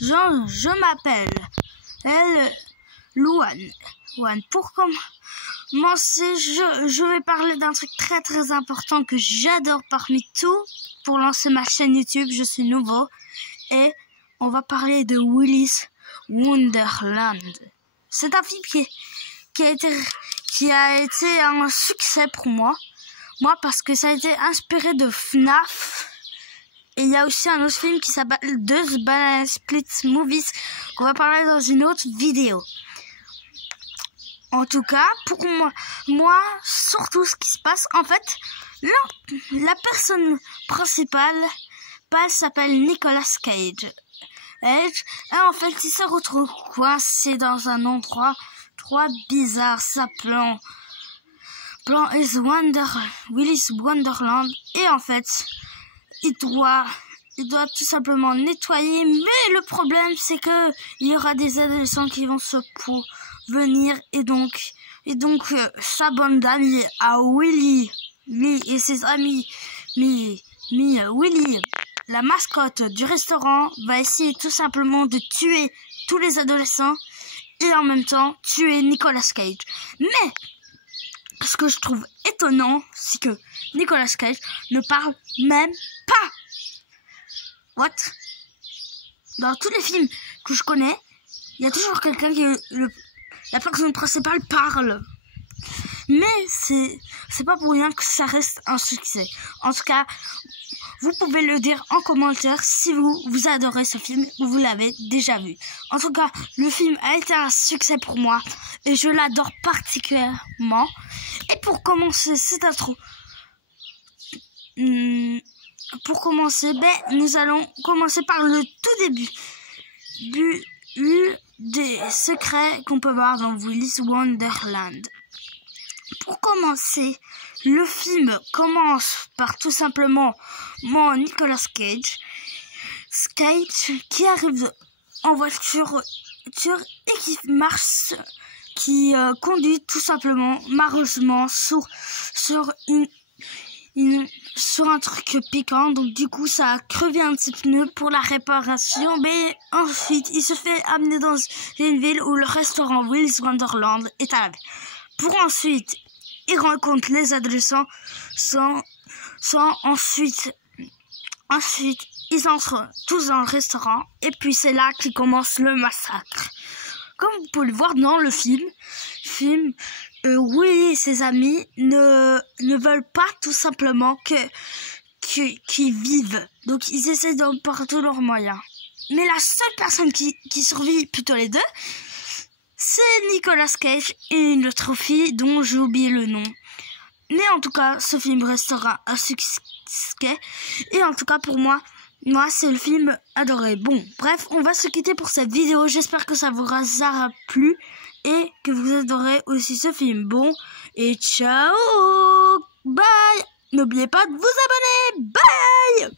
Je m'appelle Louane. Pour commencer, je vais parler d'un truc très très important que j'adore parmi tout. Pour lancer ma chaîne YouTube, je suis nouveau et on va parler de Willy's Wonderland. C'est un film qui a été un succès pour moi parce que ça a été inspiré de FNAF. Et il y a aussi un autre film qui s'appelle The Banana Split Movies qu'on va parler dans une autre vidéo. En tout cas, pour moi, surtout ce qui se passe, en fait, la personne principale s'appelle Nicolas Cage. Et en fait, il se retrouve coincé dans un endroit trop bizarre, s'appelant Willy's Wonderland. Et en fait, il doit tout simplement nettoyer. Mais le problème, c'est que il y aura des adolescents qui vont se venir et donc sa bande d'amis à Willy et ses amis, Willy, la mascotte du restaurant, va essayer tout simplement de tuer tous les adolescents et en même temps tuer Nicolas Cage. Mais ce que je trouve étonnant, c'est que Nicolas Cage ne parle même pas. What? Dans tous les films que je connais, il y a toujours quelqu'un la personne principale parle. Mais c'est pas pour rien que ça reste un succès. En tout cas, vous pouvez le dire en commentaire si vous adorez ce film ou vous l'avez déjà vu. En tout cas, le film a été un succès pour moi et je l'adore particulièrement. Et pour commencer cette intro, nous allons commencer par le tout début des secrets qu'on peut voir dans Willy's Wonderland. Pour commencer, le film commence par tout simplement Nicolas Cage qui arrive en voiture et qui conduit tout simplement malheureusement sur un truc piquant, donc du coup ça a crevé un petit pneu pour la réparation. Mais ensuite il se fait amener dans une ville où le restaurant Willy's Wonderland est à la ville. Pour ensuite il rencontre les adolescents, ensuite ils entrent tous dans le restaurant et puis c'est là qu'il commence le massacre. Comme vous pouvez le voir dans le film, Willy et ses amis ne veulent pas tout simplement qu'ils vivent. Donc ils essaient par tous leurs moyens. Mais la seule personne qui survit, plutôt les deux, c'est Nicolas Cage et une autre fille dont j'ai oublié le nom. Mais en tout cas, ce film restera un succès. Et en tout cas, pour moi, c'est le film adoré. Bon, bref, on va se quitter pour cette vidéo. J'espère que ça vous aura plu et que vous adorez aussi ce film. Bon, et ciao, bye. N'oubliez pas de vous abonner. Bye.